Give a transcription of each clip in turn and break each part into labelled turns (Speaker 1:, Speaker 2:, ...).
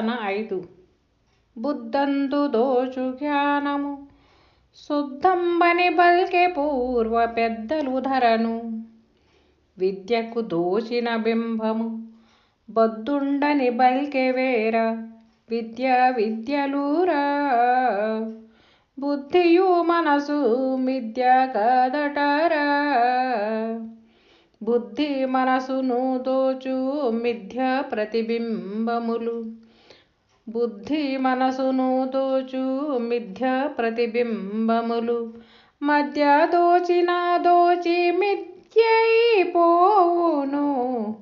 Speaker 1: నిరసన ఐదు. బుద్ధందు దోచు జ్ఞానము శుద్ధంబని బల్కె పూర్వ పెద్దలు ధరను. విద్యకు దోచిన బింబము బద్దుండని బల్కె వేర విద్య విద్యలూరా బుద్ధియు మనసు మిథ్య కదటరా బుద్ధి మనసును దోచు మిథ్య ప్రతిబింబములు. బుద్ధి మనసును దోచు మిథ్య ప్రతిబింబములు. మధ్య దోచిన దోచి మిథ్యైపోవును.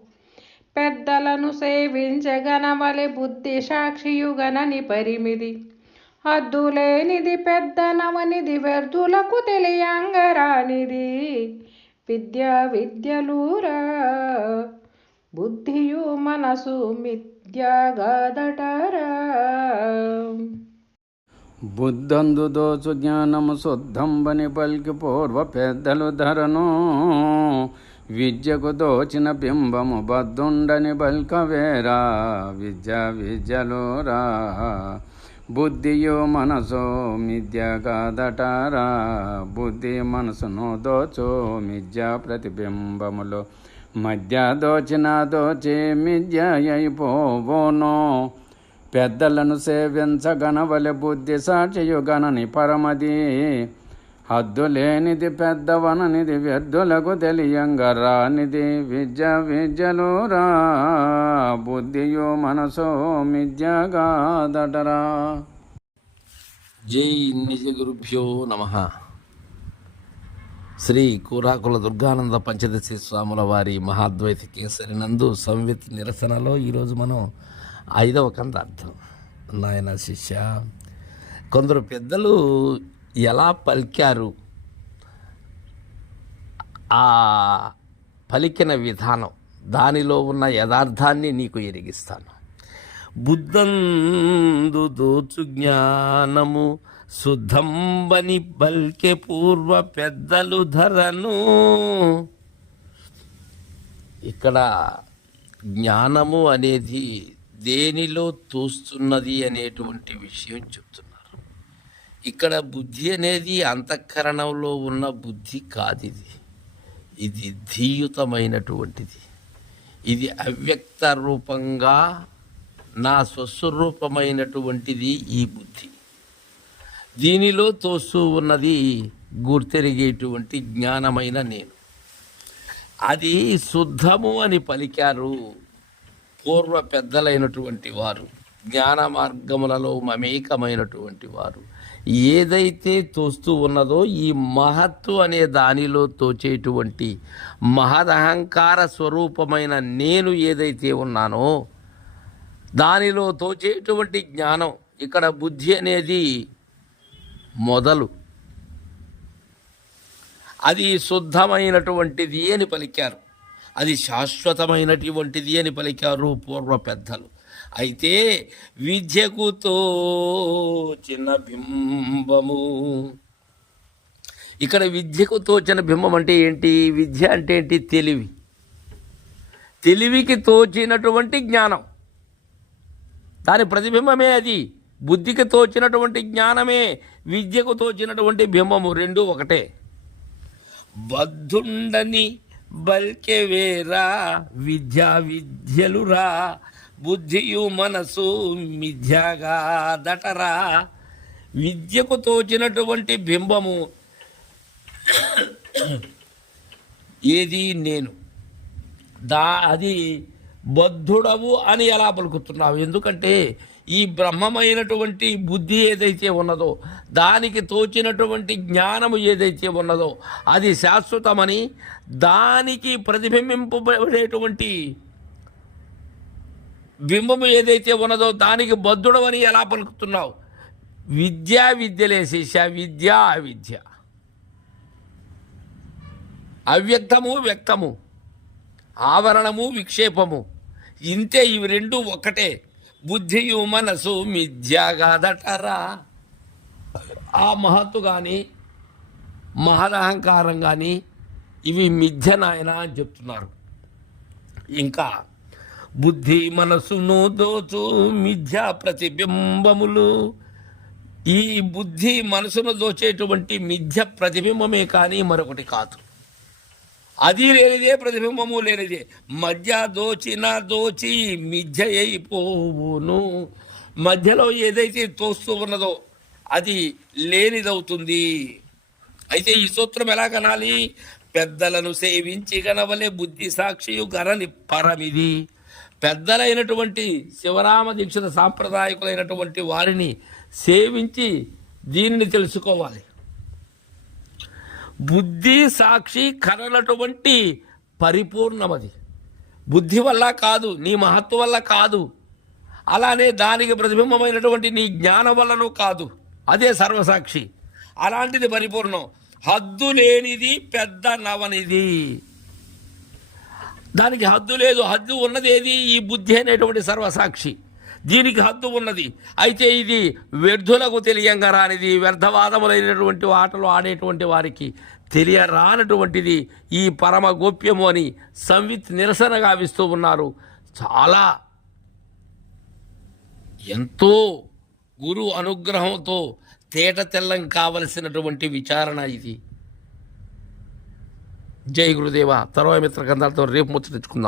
Speaker 1: పెద్దలను సేవించగనవలి బుద్ధి సాక్షియుగనని పరిమిది అద్దులేనిది పెద్దనవనిది వ్యర్థులకు తెలియంగరానిది. విద్య విద్యలూరా. బుద్ధియు మనసు
Speaker 2: బుద్ధందు దోచు జ్ఞానము శుద్ధంబని పలికి పూర్వ పెద్దలు ధరను. విద్యకు దోచిన బింబము బద్దుండని బల్క వేరా. విద్య విద్యలోరా బుద్ధియు మనసు మిథ్య కాదటారా బుద్ధి మనసును దోచు మిథ్య ప్రతిబింబములు. మధ్య దోచిన దోచి మిథ్య పెద్దలను సేవించగనవలె బుద్ధి సాక్షియుగనని పరమది. హద్దులేనిది పెద్దవననిది వ్యర్థులకు తెలియంగా రానిది విద్య విద్యలు రా. బుద్ధియు మనసో మిద్యగాదటరా
Speaker 3: జై నిజ గురుభ్యో నమ. శ్రీ కూరాకుల దుర్గానంద పంచదశి స్వాముల వారి మహాద్వైత కేసరి నందు సంవిత్ నిరసనలో ఈరోజు మనం ఐదవ కందార్థం. నాయన శిష్య కొందరు పెద్దలు ఎలా పలికారు? ఆ పలికిన విధానం దానిలో ఉన్న యథార్థాన్ని నీకు ఎరిగిస్తాను. బుద్ధందు దోచు జ్ఞానము శుద్ధంబని బల్కె పూర్వ పెద్దలు ధరను. ఇక్కడ జ్ఞానము అనేది దేనిలో తోస్తున్నది అనేటువంటి విషయం చెప్తున్నారు. ఇక్కడ బుద్ధి అనేది అంతఃకరణంలో ఉన్న బుద్ధి కాదు ఇది ఇది ధీయుతమైనటువంటిది. ఇది అవ్యక్త రూపంగా నా స్వస్వరూపమైనటువంటిది ఈ బుద్ధి. దీనిలో తోస్తూ ఉన్నది గుర్తెరిగేటువంటి జ్ఞానమైన నేను. అది శుద్ధము అని పలికారు పూర్వ పెద్దలైనటువంటి వారు జ్ఞాన మార్గములలో మమేకమైనటువంటి వారు. ఏదైతే తోస్తూ ఉన్నదో ఈ మహత్తు అనే దానిలో తోచేటువంటి మహదహంకార స్వరూపమైన నేను ఏదైతే ఉన్నానో దానిలో తోచేటువంటి జ్ఞానం ఇక్కడ బుద్ధి అనేది మొదలు. అది శుద్ధమైనటువంటిది అని పలికారు. అది శాశ్వతమైనటువంటిది అని పలికారు పూర్వ పెద్దలు. అయితే విద్యకు తోచిన బింబము. ఇక్కడ విద్యకు తోచిన బింబం అంటే ఏంటి? విద్య అంటే ఏంటి? తెలివి. తెలివికి తోచినటువంటి జ్ఞానం. దాని ప్రతిబింబమే అది. బుద్ధికి తోచినటువంటి జ్ఞానమే విద్యకు తోచినటువంటి బింబము రెండు ఒకటే. బద్ధుండని బల్కెవేరా విద్యా విద్యలురా బుద్ధియు మనసు మిథ్యాగా దటరా. విద్యకు తోచినటువంటి బింబము ఏది నేను? దా అది బద్ధుడవు అని ఎలా పలుకుతున్నావు? ఎందుకంటే ఈ బ్రహ్మమైనటువంటి బుద్ధి ఏదైతే ఉన్నదో దానికి తోచినటువంటి జ్ఞానము ఏదైతే ఉన్నదో అది శాశ్వతమని దానికి ప్రతిబింబింపబడేటువంటి బింబము ఏదైతే ఉన్నదో దానికి బద్ధుడవని ఎలా పలుకుతున్నావు? విద్యా విద్యలే శిష్య విద్య అవిద్య. అవ్యక్తము వ్యక్తము. ఆవరణము విక్షేపము. ఇంతే ఇవి రెండు ఒకటే బుద్ధియు మనసు మిథ్యాగాదటరా. ఆ మహత్తు కానీ మహదహంకారం కానీ ఇవి మిథ్య నాయన అని చెప్తున్నారు. ఇంకా బుద్ధి మనసును దోచు మిథ్యా ప్రతిబింబములు. ఈ బుద్ధి మనసును దోచేటువంటి మిథ్య ప్రతిబింబమే కానీ మరొకటి కాదు. అది లేనిదే ప్రతిబింబము లేనిదే. మధ్య దోచిన దోచి మిథ్య అయిపోవును మధ్యలో ఏదైతే తోస్తూ ఉన్నదో అది లేనిదవుతుంది. అయితే ఈ సూత్రం ఎలా కనాలి? పెద్దలను సేవించి గనవలే బుద్ధి సాక్షియు గరని పరమిది. పెద్దలైనటువంటి శివరామ దీక్షిత సాంప్రదాయకులైనటువంటి వారిని సేవించి దీనిని తెలుసుకోవాలి. బుద్ధి సాక్షి కరలటువంటి పరిపూర్ణమది. బుద్ధి వల్ల కాదు నీ మహత్వ వల్ల కాదు. అలానే దానికి ప్రతిబింబమైనటువంటి నీ జ్ఞానం వల్లనూ కాదు. అదే సర్వసాక్షి. అలాంటిది పరిపూర్ణం. హద్దు లేనిది పెద్ద నవనిది దానికి హద్దు లేదు. హద్దు ఉన్నది ఏది ఈ బుద్ధి అనేటువంటి సర్వసాక్షి. దీనికి హద్దు ఉన్నది. అయితే ఇది వ్యర్థులకు తెలియంగా రానిది వ్యర్థవాదములైనటువంటి ఆటలు ఆడేటువంటి వారికి తెలియరానటువంటిది ఈ పరమ గోప్యము అని సంవిత్ నిరసన గావిస్తూ ఉన్నారు. చాలా ఎంతో గురు అనుగ్రహంతో తేట తెల్లం కావలసినటువంటి విచారణ ఇది. జై గురుదేవ. తర్వాత మిత్ర గ్రంథాలతో రేపు ముచ్చటించుకుందాం.